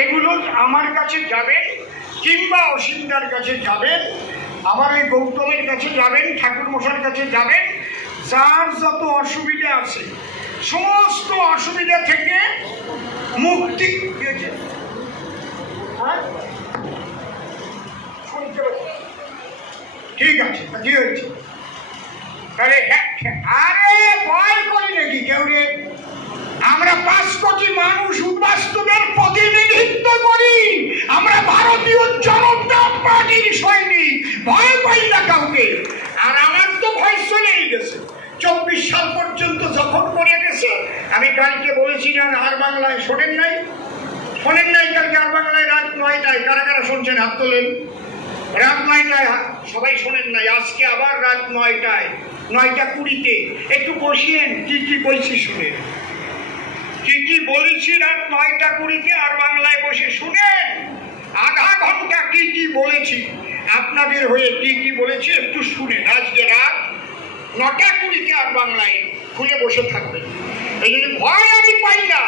এগুলো আমার কাছে যাবেন কিংবা অসীমদার কাছে যাবেন, আমার এই গৌতমের কাছে যাবেন, ঠাকুর মশাইয়ের কাছে যাবেন, যার যত অসুবিধা আছে সমস্ত অসুবিধা থেকে মুক্তি দিয়েছে। ঠিক আছে, কি হয়েছে তাহলে? আরে ভয় করি নাকি কেউ রে? আমরা 5 কোটি মানুষ উদ্বাস্তুদের প্রতিনিধিত্ব করি, আমরা ভারতীয় জনতা পার্টির সৈনিক, ভয় পাই না কাউকে। আর আমার তো ভয় চলেই গেছে, 24 সাল পর্যন্ত যখন করে গেছে। আমি কালকে বলেছি না আর বাংলায়, শোনেন নাই? শোনেন নাই কালকে আর বাংলায় রাত 9টায়? কারা কারা শুনছেন হাত তোলেন। রাত 9টায় সবাই শোনেন নাই, আজকে আবার রাত 9টায়, 9:20-তে। একটু বসিয়েন, কি কি বলছি শুনে, কি কি বলেছি রাত 9:20-তে আর বাংলায় বসে শুনেন। আধা ঘন্টা কি কি বলেছি আপনাদের হয়ে, কি কি বলেছি একটু শুনেন। আজকে রাত 9:20-তে আর বাংলায় খুলে বসে থাকবেন। এই জন্য ভয় আমি পাই না,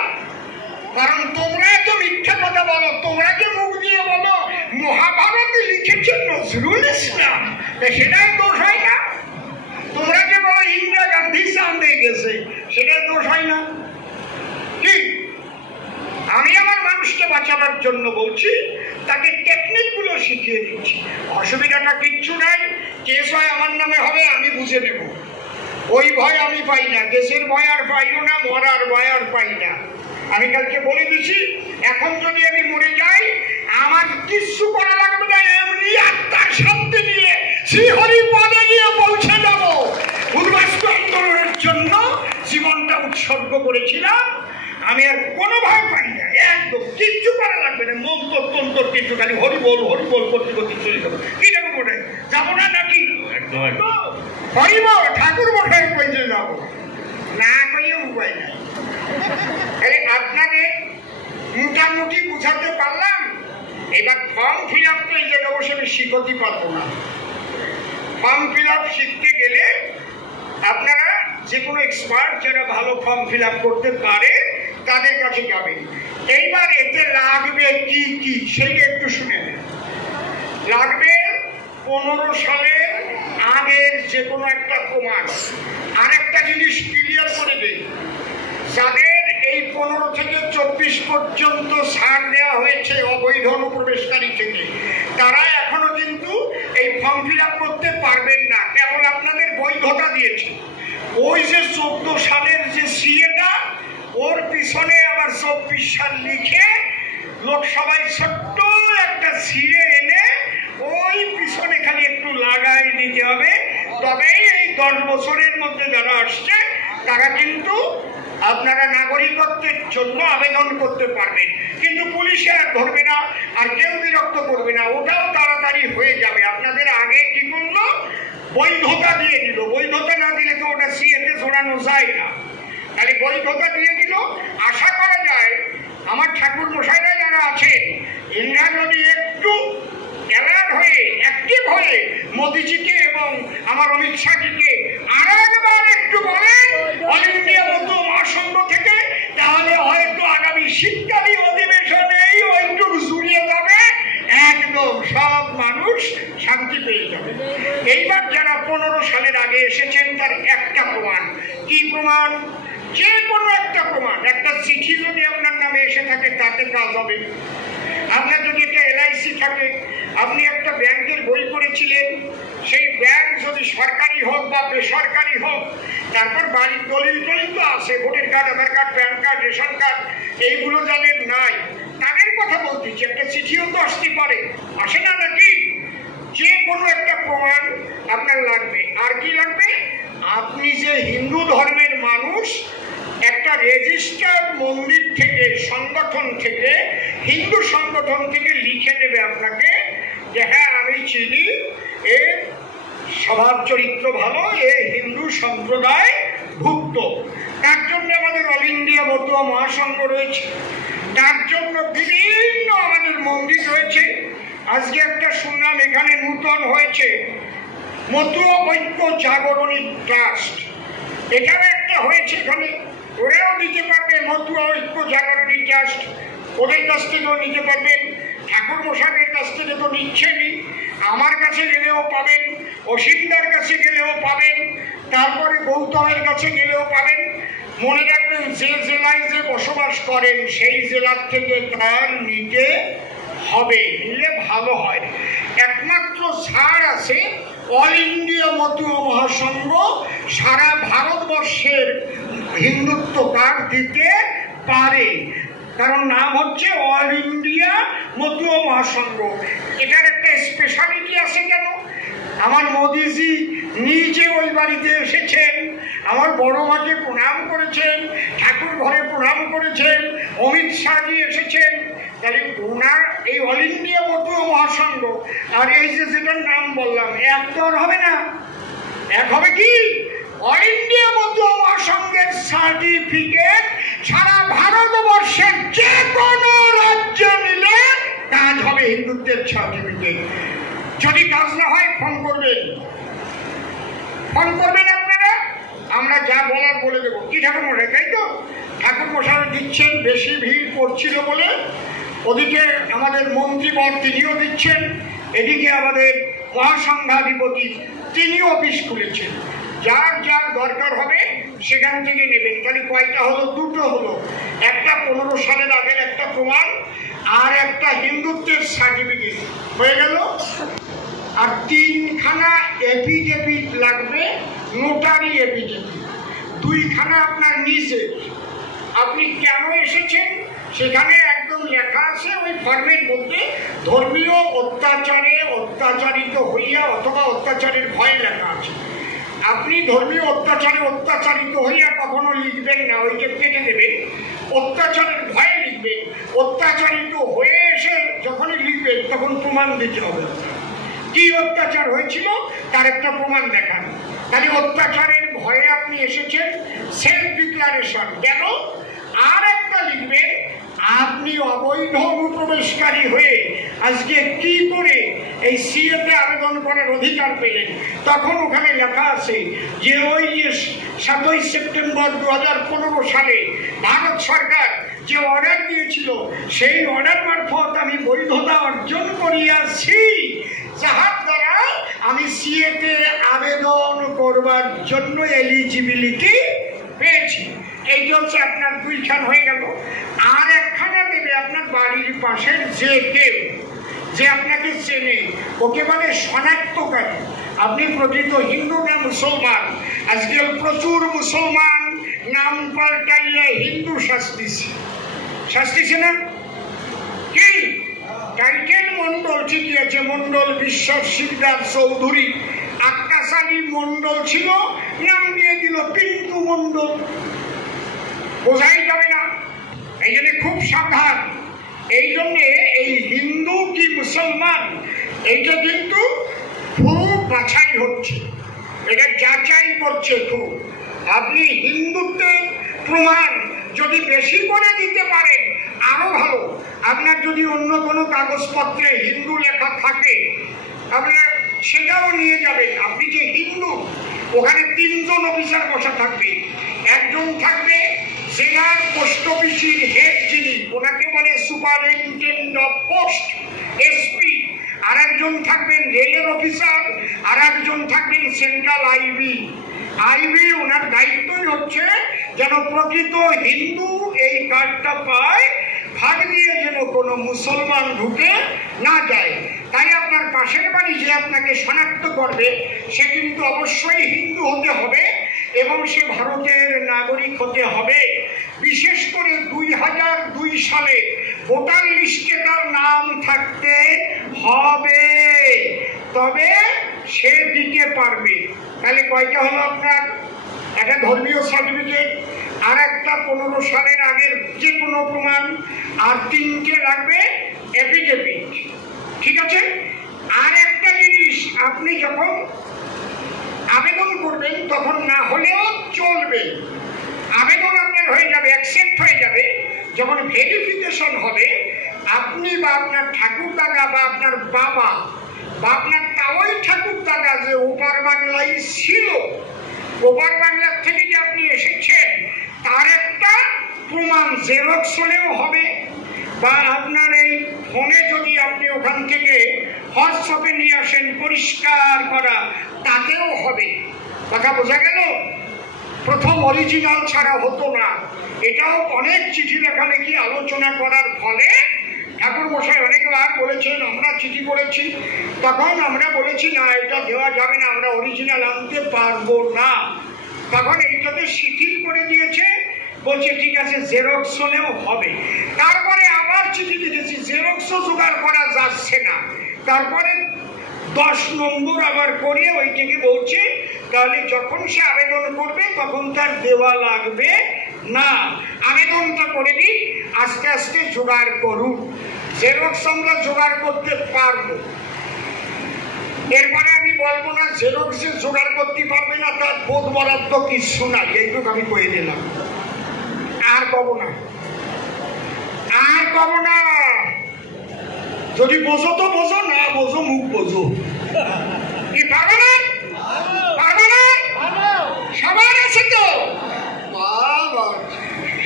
কারণ তোমরা তো মিথ্যা কথা বলো। তোমরা যে মুখ দিয়ে বলো মহাভারতে লিখেছেন নজরুল ইসলাম, সেটাই দোষ হয় না? তোমরা যে বলো ইন্দিরা গান্ধী সামনে গেছে, সেটাই দোষ হয় না? কি আমি আমার মানুষকে বাঁচাবার জন্য বলছি, তাকে টেকনিক গুলো শিখিয়ে দিচ্ছি। অসুবিধাটা কিচ্ছু নাই, কেস হয় আমার নামে হবে, আমি বুঝে নেব। ওই ভয় আমি পাই না, দেশের ভয় আর পাইও না, মরার ভয় আর পাই না। আমি কালকে বলে দিছি, এখন যদি আমি মরে যাই আমার কিচ্ছু করা লাগবে না, এমনি আত্মার শান্তি নিয়ে শ্রীহরি পদে গিয়ে পৌঁছে যাব। উদ্বাস্তু আন্দোলনের জন্য জীবনটা উৎসর্গ করেছিলাম, আমি আর কোনো ভয় পাই না, একদম কিচ্ছু করা লাগবে না। মন্তর তন্তর কিছু, খালি হরি বল করতে করতে চলে যাবো। কি যাবো মনে যাবো না নাকি? হরি বল ঠাকুর মশাই কইতে যাবো না, কইয়ে উপায় নাই। আপনাদের মোটামুটি বুঝাতে পারলাম। এবার ফর্ম ফিল আপ তো এই জায়গায় বসে আমি শিখতে পারবো না। ফর্ম ফিল আপ শিখতে গেলে আপনারা যে কোনো এক্সপার্ট যারা ভালো ফর্ম ফিল আপ করতে পারে তাদের কাছে যাবেন। এইবার এতে লাগবে কি কি সেইটা একটু শুনে নেন। লাগবে 15 সালের আগের যে কোনো একটা প্রমাণ। আরেকটা জিনিস ক্লিয়ার করে দেই, যাদের এই 15 থেকে 24 পর্যন্ত ছাড় দেওয়া হয়েছে অবৈধ অনুপ্রবেশকারী থেকে, তারা এখনো কিন্তু এই ফর্ম ফিল আপ করতে পারবেন না, কেবল আপনাদের বৈধতা দিয়েছে। ওই যে 14 সালের যে সিএটা, ওর পিছনে আবার 24 সাল লিখে লোকসভায় ছোট্ট একটা সিএ এনে ওই পিছনে খালি একটু লাগাই নিতে হবে, তবেই এই 10 বছরের মধ্যে যারা আসছে তারা কিন্তু আপনারা নাগরিকত্বের জন্য আবেদন করতে পারবেন। কিন্তু পুলিশে আর ধরবে না, আর কেউ বিরক্ত করবে না, ওটাও তাড়াতাড়ি হয়ে যাবে। আপনাদের আগে কি করলো? বৈধতা দিয়ে দিল। বৈধতা না দিলে তো ওটা সিএতে ছড়ানো যায় না, তাহলে বৈধতা দিয়ে দিল। আশা করা যায় আমার ঠাকুর মশাইরা যারা আছেন, এরা যদি একটু অ্যালার্ট হয়ে অ্যাক্টিভ হয়ে মোদিজিকে এবং আমার অমিত শাহজিকে আর একবার একটু বলেন অল ইন্ডিয়া বৌদ্ধ মহাসংঘ থেকে, তাহলে হয়তো আগামী শীতকালীন অধিবেশনেই ওইটুকু জুড়িয়ে যাবে, একদম সব মানুষ শান্তি পেয়ে যাবে। এইবার যারা 15 সালের আগে এসেছেন তার একটা প্রমাণ। কি প্রমাণ? যে কোনো একটা প্রমাণ। একটা চিঠি যদি আপনার নামে এসে থাকে তাতে কাজ হবে। আপনার যদি একটা এলআইসি থাকে, আপনি একটা ব্যাংকের বই করেছিলেন, সেই ব্যাংক যদি সরকারি হোক বা বেসরকারি হোক, তারপর বাড়ির দলিল টলিল তো আছে, voter card, Aadhaar card, PAN card, ration card, এইগুলো যাদের নাই তাদের কথা বলতেছি। একটা চিঠিও তো আসতে পারে, আসে না নাকি? যে কোনো একটা প্রমাণ আপনার লাগবে। আর কি লাগবে? আপনি যে হিন্দু ধর্মের মানুষ, একটা রেজিস্টার্ড মন্দির থেকে, সংগঠন থেকে, হিন্দু সংগঠন থেকে লিখে দেবে আপনাকে যে হ্যাঁ আমি চিনি, এর স্বভাব চরিত্র ভালো, এ হিন্দু সম্প্রদায় ভুক্ত। তার জন্য আমাদের অল ইন্ডিয়া বৌদ্ধ মহাসংঘ রয়েছে, তার জন্য বিভিন্ন আমাদের মন্দির রয়েছে। আজকে একটা শুনলাম এখানে নূতন হয়েছে মতুয়া ঐক্য জাগরণী ট্রাস্ট, এখানে একটা হয়েছে, এখানে ওরাও দিতে পারবে মতুয়া ঐক্য জাগরণী ট্রাস্ট। ওদের কাছ থেকেও নিতে পারবেন, ঠাকুর মশাইয়ের কাছ থেকে তো নিচ্ছেনই, আমার কাছে গেলেও পাবেন, অসীমদার কাছে গেলেও পাবেন, তারপরে গৌতমের কাছে গেলেও পাবেন। মনে রাখবেন, যে জেলায় যে বসবাস করেন সেই জেলার থেকে তার নিতে হবে, নিলে ভালো হয়। একমাত্র ছাড় আছে অল ইন্ডিয়া মতুয়া মহাসংঘ সারা ভারতবর্ষের হিন্দুত্ব কার্ড দিতে পারে, কারণ নাম হচ্ছে অল ইন্ডিয়া মতুয়া মহাসংঘ। এটার একটা স্পেশালিটি আছে। কেন? আমার মোদিজি নিজে ওই বাড়িতে এসেছেন, আমার বড় মাকে প্রণাম করেছেন, ঠাকুর ঘরে প্রণাম করেছেন, অমিত শাহজি এসেছেন। তাহলে ওনার এই অল ইন্ডিয়া মতুয়া মহাসংঘ আর এই যে যেটার নাম বললাম, এক তো আর হবে না, এক হবে কি? অল ইন্ডিয়া মতুয়া মহাসংঘের সার্টিফিকেট সারা ভারতবর্ষের যে কোনো রাজ্য নিলে কাজ হবে হিন্দুত্বের সার্টিফিকেট। যদি কাজ না হয় ফোন করবেন, ফোন করবেন আপনারা, আমরা যা বলার বলে দেবো। কি ঠাকুর মশাই, তাই তো? ঠাকুর মশাই দিচ্ছেন, বেশি ভিড় পড়ছিল বলে। ওদিকে আমাদের মন্ত্রীবর তিনিও দিচ্ছেন, এদিকে আমাদের মহাসংঘাধিপতি তিনি অফিস খুলেছেন। যার যার দরকার হবে সেখান থেকে নেবেন। তাহলে কয়টা হলো? দুটো হলো, একটা 15 সালের আগের একটা প্রমাণ আর একটা হিন্দুত্বের সার্টিফিকেট হয়ে গেল। আর 3খানা এফিডেভিট লাগবে, নোটারি এফিডেভিট। 2খানা আপনার নিজে, আপনি কেন এসেছেন সেখানে একদম লেখা আছে ওই ফর্মের মধ্যে, ধর্মীয় অত্যাচারে অত্যাচারিত হইয়া অথবা অত্যাচারের ভয় লেখা আছে। আপনি ধর্মীয় অত্যাচারে অত্যাচারিত হইয়া কখনো লিখবেন না, ওইটা কেটে দেবেন। অত্যাচারের ভয়ে লিখবেন। অত্যাচারিত হয়ে এসে যখনই লিখবেন তখন প্রমাণ দিতে হবে কি অত্যাচার হয়েছিল, তার একটা প্রমাণ দেখান। তাহলে অত্যাচারের ভয়ে আপনি এসেছেন, সেলফ ডিক্লারেশন কেন। আর একটা লিখবেন, আপনি অবৈধ অনুপ্রবেশকারী হয়ে আজকে কি করে এই সিএতে আবেদন করার অধিকার পেলেন। তখন ওখানে লেখা আছে যে ওই 7ই সেপ্টেম্বর 2015 সালে ভারত সরকার যে অর্ডার দিয়েছিল সেই অর্ডার মারফত আমি বৈধতা অর্জন করিয়াছি, যাহার দ্বারা আমি সিএতে আবেদন করবার জন্য এলিজিবিলিটি পেয়েছি। এইটা হচ্ছে আপনার 2খান হয়ে গেল। আর একখানা দেবে আপনার বাড়ির পাশের যে কেউ যে আপনাকে চেনে, ওকে বলে শনাক্তকারী। আপনি প্রকৃত হিন্দু না মুসলমান। আজকাল প্রচুর মুসলমান নাম পাল্টাইলে হিন্দু শাস্তিছে না কি? টাইটেল মন্ডল ঠিকই আছে, মন্ডল বিশ্বাস শিকদার চৌধুরী। আক্কাস আলী মন্ডল ছিল, নাম দিয়ে দিল পিন্টু মন্ডল। বোঝাই যাবে না, এই জন্য খুব সাবধান। এই জন্যে এই হিন্দু কি মুসলমান এইটা কিন্তু খুব বাছাই হচ্ছে, এটা যাচাই করছে খুব। আপনি হিন্দুত্বের প্রমাণ যদি বেশি করে দিতে পারেন আরো ভালো। আপনার যদি অন্য কোনো কাগজপত্রে হিন্দু লেখা থাকে আপনার সেটাও নিয়ে যাবেন। আপনি যে হিন্দু, ওখানে 3জন অফিসার বসা থাকবে। একজন থাকবে জেলার পোস্ট অফিসের হেড, যিনি ওনাকে বলে সুপারিনটেন্ডেন্ট অফ পোস্ট, এসপি। আর একজন থাকবেন রেলের অফিসার, আর একজন থাকবেন সেন্ট্রাল আইবি। ওনার দায়িত্বই হচ্ছে যেন প্রকৃত হিন্দু এই কার্ডটা পায়, ভাগ দিয়ে যেন কোনো মুসলমান ঢুকে না যায়। তাই আপনার পাশের বাড়ি যে আপনাকে শনাক্ত করবে সে কিন্তু অবশ্যই হিন্দু হতে হবে এবং সে ভারতের নাগরিক হতে হবে। বিশেষ করে 2002 সালে ভোটার লিস্টে তার নাম থাকতে হবে, তবে সে দিতে পারবে। তাহলে কয়টা হলো আপনার? একটা ধর্মীয় সার্টিফিকেট, আর একটা 15 সালের আগের যে কোনো প্রমাণ, আর 3টে লাগবে এফিডেভিট। ঠিক আছে? আর একটা জিনিস, আপনি যখন আবেদন করবেন তখন না হলেও চলবে, আবেদন আপনার হয়ে যাবে, অ্যাকসেপ্ট হয়ে যাবে। যখন ভেরিফিকেশন হবে, আপনি বা আপনার ঠাকুর দাদা বা আপনার বাবা বা আপনার তাওই ঠাকুর দাদা যে ওপার বাংলায় ছিল, ওপার বাংলার থেকে যে আপনি এসেছেন তার একটা প্রমাণ জেরক্স হলেও হবে, বা আপনার এই ফোনে যদি আপনি ওখান থেকে হোয়াটসঅ্যাপে নিয়ে আসেন পরিষ্কার করা, তাতেও হবে। কথা বোঝা গেল? প্রথম অরিজিনাল ছাড়া হতো না। এটাও অনেক চিঠি লেখালেখি আলোচনা করার ফলে ঠাকুর মশাই অনেকবার বলেছেন, আমরা চিঠি করেছি, তখন আমরা বলেছি না এটা দেওয়া যাবে না, আমরা অরিজিনাল আনতে পারবো না। তখন এইটাকে শিথিল করে দিয়েছে, বলছে ঠিক আছে জেরক্স হলেও হবে। তারপরে আবার চিঠি লিখেছি, জেরক্সও জোগাড় করা যাচ্ছে না। তারপরে 10 নম্বর আবার করিয়ে ওইটাকে বলছে তাহলে যখন সে আবেদন করবে তখন তার দেওয়া লাগবে না, আবেদনটা করে দিই, আস্তে আস্তে জোগাড় করুন। জেরক্স আমরা জোগাড় করতে পারবো। এরপরে আমি বলবো না জেরক্সে জোগাড় করতে পারবে না, তার বোধ বলার তো কিছু নাই, এইটুকু আমি কয়ে দিলাম। আর কব না, আর কব না। যদি বোঝো তো বোঝো, না বোঝো মুখ বোঝো। কি পারবে না? পারবে না? সবার আছে তো?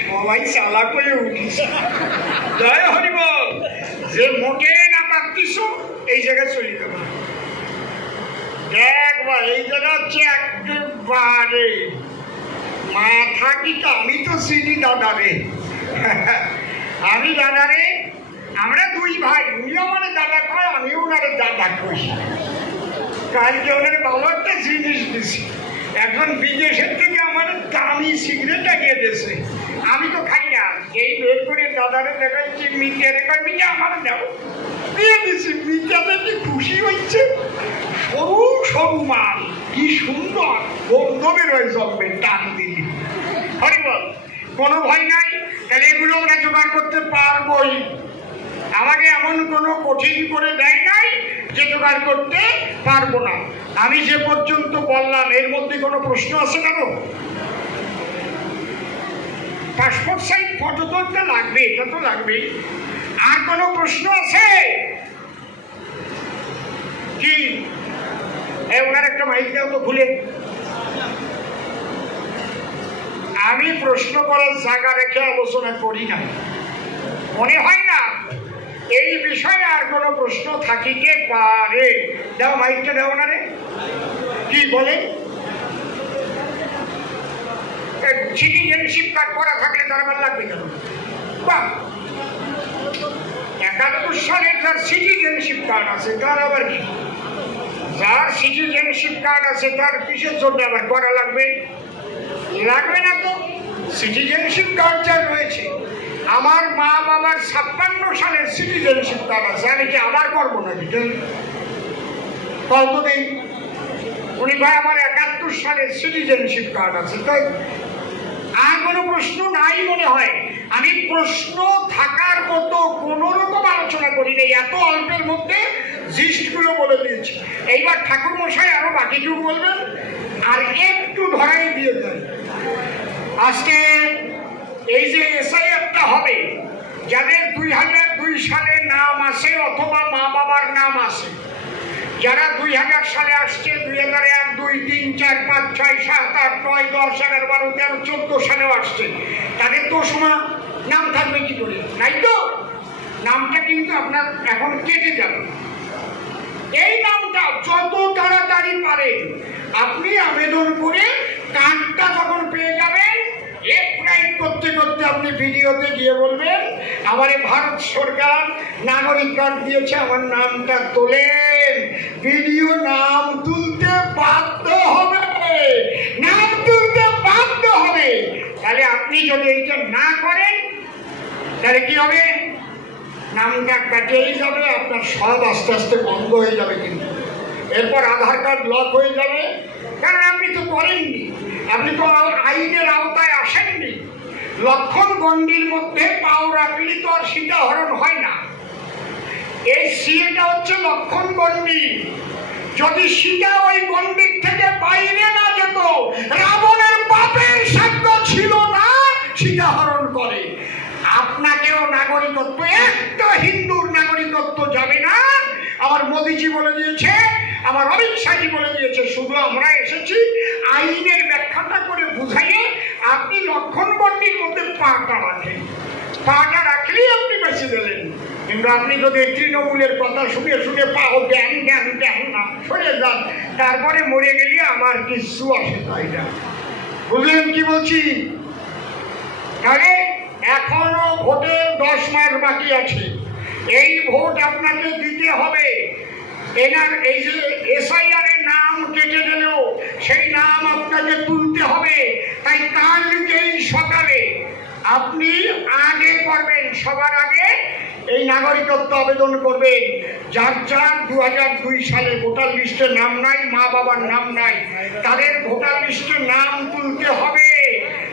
সবাই চালাক হয়ে উঠিস। জয় হরিবল। যে মোটে না পারতিস এই জায়গায় চলে যাবে। একবার এই জায়গা হচ্ছে একেবারে মাথা কি, আমি তো চিনি দাদারে। আমি দাদারে, আমরা 2 ভাই, উনিও মানে দাদা কয়, আমিও ওনারে দাদা কই। কালকে ওনারে ভালো একটা জিনিস দিছি, এখন বিদেশের থেকে আমার দামি সিগারেট এগিয়ে দিয়েছে। আমি তো খাই না, এই বের করে দাদারে দেখাচ্ছি, মিটে রেখে মিটে আমার দেও দিয়ে দিছি। মিটা দেখি খুশি হচ্ছে, সরু সরু মাল, কি সুন্দর গন্ধ বেরোয় জন্মে টান দিলি। হরিবল, কোনো ভয় নাই। তাহলে এগুলো আমরা জোগাড় করতে পারবোই। আমাকে এমন কোনো কঠিন করে দেয় নাই যে জোগাড় করতে পারবো না। আমি যে পর্যন্ত বললাম এর মধ্যে কোনো প্রশ্ন আছে কেন? পাসপোর্ট সাইজ ফটো তো একটা লাগবে, এটা তো লাগবেই। আর কোনো প্রশ্ন আছে কি? ওনার একটা মাইক দাও তো ভুলে। আমি প্রশ্ন করার জায়গা রেখে আলোচনা করি না, মনে হয় না এই বিষয়ে আর কোনো প্রশ্ন থাকিতে পারে। দাও মাইকটা দাও না রে। কি বলে? সিটিজেনশিপ কার্ড করা থাকলে তার আবার লাগবে কেন? বাহ, 71 সালের যার সিটিজেনশিপ কার্ড আছে তার আবার কি? যার সিটিজেনশিপ কার্ড আছে তার কিসের জন্য আবার করা লাগবে? লাগবে না তো। সিটিজেনশিপ কার্ড যার রয়েছে, আমার মা বাবার 56 সালের সিটিজেনশিপ কার্ড আছে, আমি কি আবার করবো নাকি? কত নেই? উনি ভাই আমার 71 সালের সিটিজেনশিপ কার্ড আছে, তাই আর কোনো প্রশ্ন নাই মনে হয়। আমি প্রশ্ন থাকার মতো কোনো রকম আলোচনা করি নাই, এত অল্পের মধ্যে জিস্টগুলো বলে দিয়েছি। এইবার ঠাকুর মশাই আরো বাকিটুকু বলবেন, আর একটু ধরাই দিয়ে দেন। আজকে এই যে এসআইআরটা হবে, যাদের 2002 সালে নাম আছে অথবা মা বাবার নাম আছে, যারা 2000 সালে আসছে, 2001, 2, 3, 4, 5, 6, 7, 8, 9, 10, 11, 12, 13, 14 সালেও আসছে, তাদের তো সময় নাম থাকবে কি করে? নাই তো। নামটা কিন্তু আপনার এখন কেটে যাবে। এই নামটা যত তাড়াতাড়ি পারেন আপনি আবেদন করে কার্ডটা যখন পেয়ে যাবেন, এপ্লাই করতে করতে আপনি ভিডিওতে গিয়ে বলবেন আমারে ভারত সরকার নাগরিক কার্ড দিয়েছে, আমার নামটা তোলেন। ভিডিও নাম তুলতে বাধ্য হবে, নাম তুলতে বাধ্য হবে। তাহলে আপনি যদি এইটা না করেন তাহলে কি হবে? নামটা কাটিয়েই যাবে, আপনার সব আস্তে আস্তে বন্ধ হয়ে যাবে। কিন্তু এরপর আধার কার্ড ব্লক হয়ে যাবে, কারণ আপনি তো করেননি, আপনি তো আইনের আওতায় আসেননি। লক্ষণ গণ্ডির মধ্যে পাও রাখলে তো আর সীতাহরণ হয় না। এই সিএটা হচ্ছে লক্ষণ গণ্ডি। যদি সীতা ওই গণ্ডির থেকে বাইরে না যেত, রাবণের পাপের সাধ্য ছিল না সীতাহরণ করে। আপনাকেও নাগরিকত্ব, একটা হিন্দুর নাগরিকত্ব যাবে না। আমার মোদিজি বলে দিয়েছে, আমার অমিত শাহজি বলে দিয়েছে, শুধু আমরা এসেছি আইনের ব্যাখ্যাটা করে বুঝাইয়ে আপনি লক্ষণ গণ্ডির মধ্যে পাটা রাখেন। পাটা রাখলেই আপনি বেঁচে গেলেন। কিন্তু আপনি যদি তৃণমূলের কথা শুনে শুনে পাও জ্ঞান জ্ঞান জ্ঞান না সরে যান, তারপরে মরে গেলে আমার কিছু আসে তাই না। বুঝলেন কি বলছি? তাহলে এখনো ভোটের 10 মাস বাকি আছে। এই ভোট আপনাকে দিতে হবে। এনার এই যে এসআইআর এর নাম কেটে গেলেও সেই নাম আপনাকে তুলতে হবে। তাই কালকেই সকালে আপনি আগে করবেন, সবার আগে এই নাগরিকত্ব আবেদন করবেন। যার যার 2002 সালে ভোটার লিস্টে নাম নাই, মা বাবার নাম নাই, তাদের ভোটার লিস্টে নাম তুলতে হবে।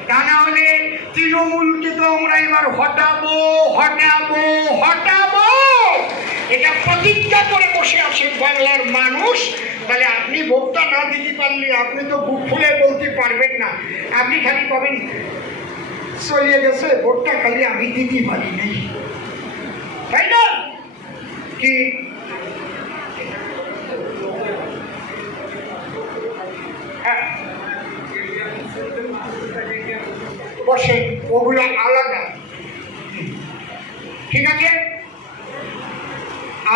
তা না হলে তৃণমূলকে তো আমরা এবার হটাবো হটাবো হটাবো, এটা প্রতিজ্ঞা করে বসে আছেন বাংলার মানুষ। তাহলে আপনি ভোটটা না দিতে পারলে আপনি তো বুক ফুলে বলতে পারবেন না। আপনি খালি পাবেন চলিয়ে গেছে ভোটটা, খালি আমি দিতে পারি নাই, তাই না? কি বসেন, ওগুলো আলাদা, ঠিক আছে?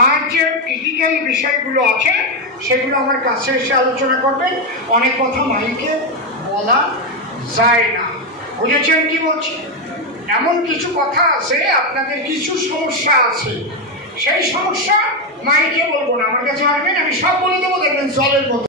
আর যে ক্রিটিক্যাল বিষয়গুলো আছে সেগুলো আমার কাছে এসে আলোচনা করবেন। অনেক কথা মাইকে বলা যায় না, বুঝেছেন কি বলছি? এমন কিছু কথা আছে, আপনাদের কিছু সমস্যা আছে, সেই সমস্যা মাইকে বলবো না, আমার কাছে আসবেন, আমি সব বলে দেবো, দেখবেন জলের মতো।